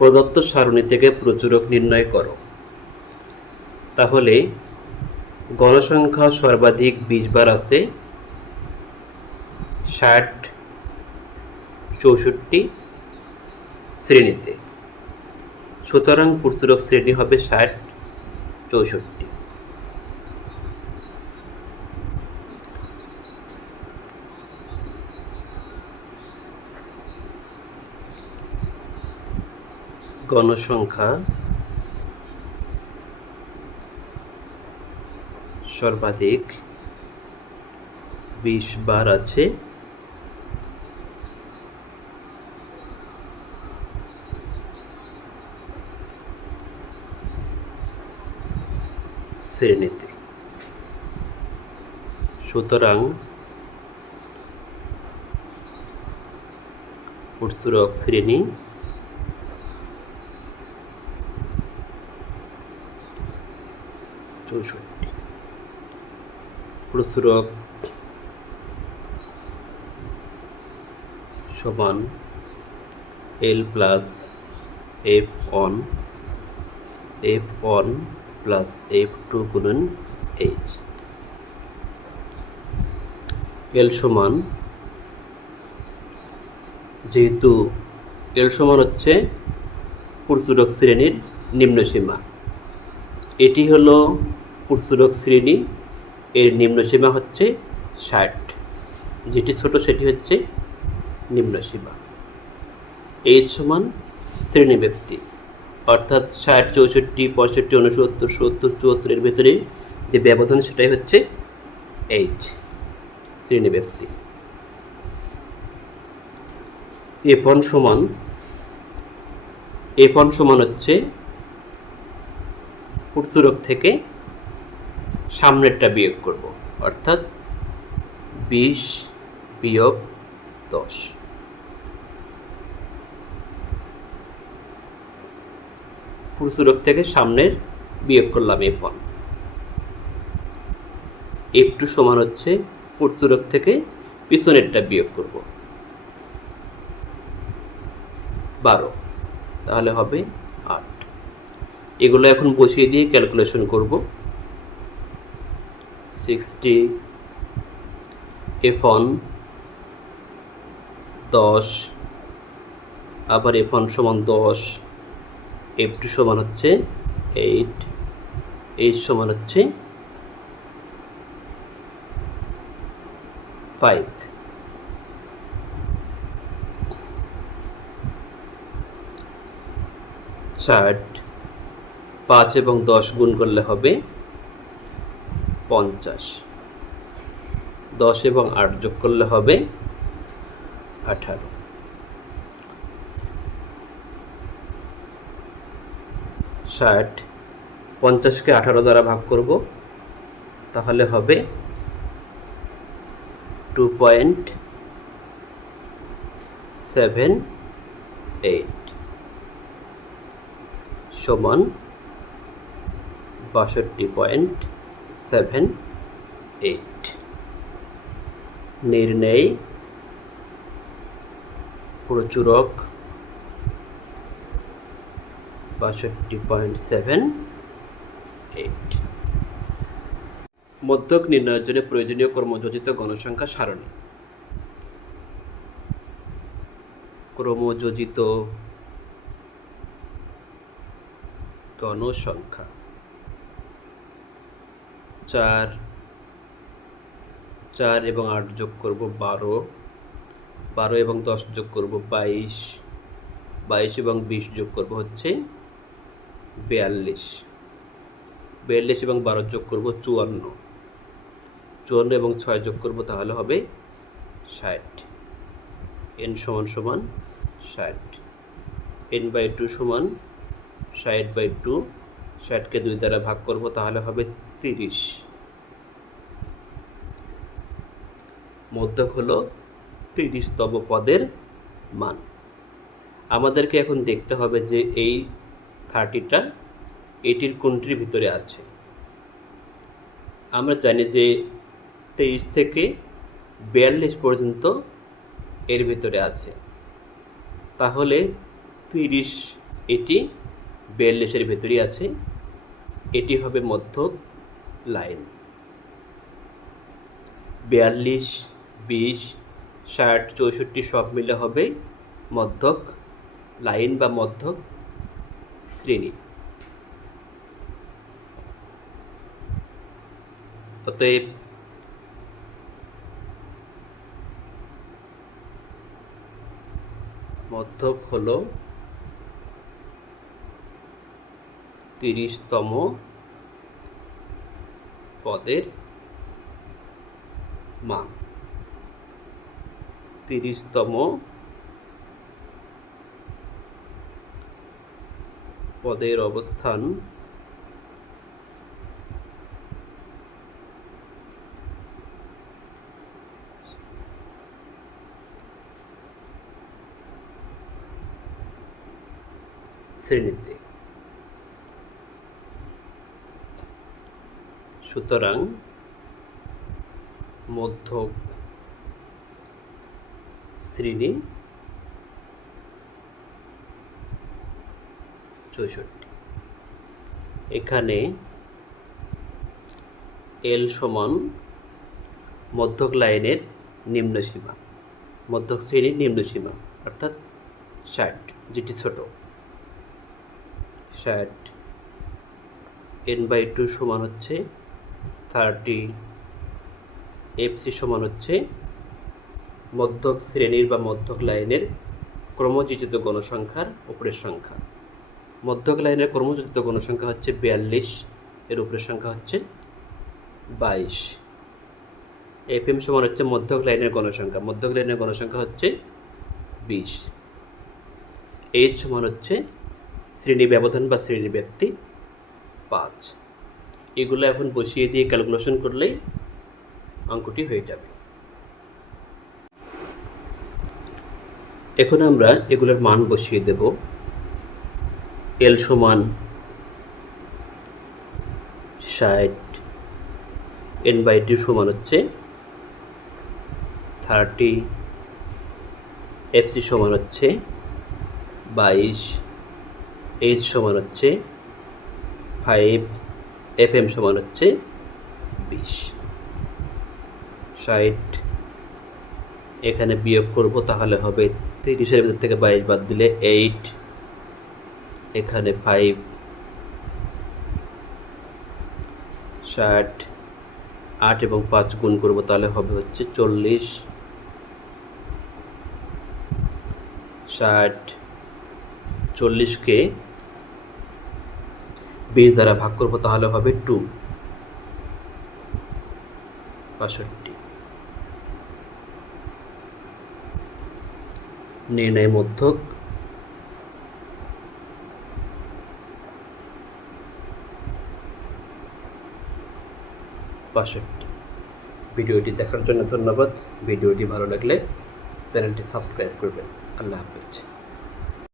প্রদত্ত সারণী থেকে প্রচুরক নির্ণয় করো। তাহলে, গণসংখ্যা সর্বাধিক বিশ বার আছে, ষাট, চৌষট্টি শ্রেণীতে। সুতরাং প্রচুরক শ্রেণি হবে ষাট, চৌষট্টি। গণসংখ্যা সর্বাধিক বিশ বার আছে। শ্রেণীতে। সুতরাং উৎসুরক শ্রেণি চৌষট্টি। প্রচুরক সমান L plus F one F one plus F two গুণন এইচ এল সমান, যেহেতু এল সমান হচ্ছে প্রচুরক শ্রেণির নিম্ন সীমা এটি হলো প্রচুরক শ্রেণি এর নিম্ন সীমা হচ্ছে ষাট। যেটি ছোট, সেটি হচ্ছে নিম্ন সীমা। এইচ সমান শ্রেণি ব্যক্তি। অর্থাৎ ষাট, চৌষট্টি, পঁয়ষট্টি উনসত্তর সত্তর চুয়াত্তরের ভেতরে যে ব্যবধান, সেটাই হচ্ছে এইচ, শ্রেণি ব্যক্তি। ওয়ান সমান ওয়ান সমান হচ্ছে প্রচুরক থেকে সামনেরটা বিয়োগ করব। অর্থাৎ বিশ বিয়োগ দশ। প্রচুরক থেকে সামনের বিয়োগ করলাম এফ ওয়ান এফ টু সমান হচ্ছে প্রচুরক থেকে পিছনেরটা বিয়োগ করব। বারো। তাহলে হবে আট। এগুলো এখন বসিয়ে দিয়ে ক্যালকুলেশন করব। সিক্সটি, এফ ওয়ান, দশ, আবার এফ ওয়ান সমান দশ, এফ টু সমান হচ্ছে এইট এইচ সমান হচ্ছে ফাইভ। ষাট, পাঁচ এবং দশ গুণ করলে হবে পঞ্চাশ। দশ এবং আট যোগ করলে হবে আঠারো। ষাট, পঞ্চাশকে আঠারো দ্বারা ভাগ করব, তাহলে হবে টু পয়েন্ট সেভেন এইট সমান বাষট্টি পয়েন্ট সেভেন এইট নির্ণয়, প্রচুরক, বাষট্টি পয়েন্ট সেভেন এইট মধ্যক নির্ণয়ের জন্য প্রয়োজনীয় কর্মযোজিত গণসংখ্যা সারণী। ক্রমযোজিত গণসংখ্যা। চার চার এবং আট যোগ করব বারো। বারো এবং দশ যোগ করব বাইশ। বাইশ এবং বিশ যোগ করব হচ্ছে বিয়াল্লিশ। বিয়াল্লিশ এবং বারো যোগ করব চুয়ান্ন। চুয়ান্ন এবং ছয় যোগ করব তাহলে হবে ষাট। এন সমান সমান ষাট। এন বাই টু সমান ষাট বাই টু। ষাটকে দুই দ্বারা ভাগ করব তাহলে হবে তিরিশ। মধ্যক হলো তিরিশতম পদের মান। আমাদেরকে এখন দেখতে হবে যে এই থার্টিটা এটির কোনটির ভিতরে আছে। আমরা জানি যে তেইশ থেকে বিয়াল্লিশ পর্যন্ত এর ভিতরে আছে। তাহলে তিরিশ এটি বিয়াল্লিশের ভেতরেই আছে। এটি হবে মধ্যক লাইন। বিয়াল্লিশ, বিশ, ষাট, চৌষট্টি সব মিলে হবে মধ্যক লাইন বা মধ্যক শ্রেণি। অতএব মধ্যক হল তিরিশতম পদের মান। তিরিশতম পদের অবস্থান শ্রেণীতে। সুতরাং মধ্যক শ্রেণি চৌষট্টি। এখানে এল সমান মধ্যক লাইনের নিম্ন সীমা, মধ্যক শ্রেণির নিম্ন সীমা, অর্থাৎ ষাট, যেটি ছোট। ষাট এন বাই টু সমান হচ্ছে থার্টি এফসি সমান হচ্ছে মধ্যক শ্রেণির বা মধ্যক লাইনের ক্রমযোজিত গণসংখ্যার উপরের সংখ্যা। মধ্যক লাইনের ক্রমযোজিত গণসংখ্যা হচ্ছে বিয়াল্লিশ, এর উপরের সংখ্যা হচ্ছে বাইশ। এফ এম সমান হচ্ছে মধ্যক লাইনের গণসংখ্যা, মধ্যক লাইনের গণসংখ্যা হচ্ছে বিশ। এইচ সমান হচ্ছে শ্রেণি ব্যবধান বা শ্রেণি ব্যক্তি পাঁচ। এগুলো এখন বসিয়ে দিয়ে ক্যালকুলেশন করলেই অঙ্কটি হয়ে যাবে। এখন আমরা এগুলোর মান বসিয়ে দেব। এল সমান ষাট এন বাই টু সমান হচ্ছে থার্টি এফসি সমান হচ্ছে বাইশ এইচ সমান হচ্ছে ফাইভ এফ এম সমান হচ্ছে বিশ। ষাট, এখানে বিয়োগ করব তাহলে হবে তিরিশের ভিতর থেকে বাইশ বাদ দিলে এইট, এখানে ফাইভ ষাট, আট এবং পাঁচ গুণ করব তাহলে হবে হচ্ছে চল্লিশ। ষাট, চল্লিশকে বিশ দ্বারা ভাগ করব, তাহলে হবে টু বাষট্টি। নির্ণয় মধ্যক। বাষট্টি। ভিডিওটি দেখার জন্য ধন্যবাদ। ভিডিওটি ভালো লাগলে চ্যানেলটি সাবস্ক্রাইব করবেন। আল্লাহ হাফেজ।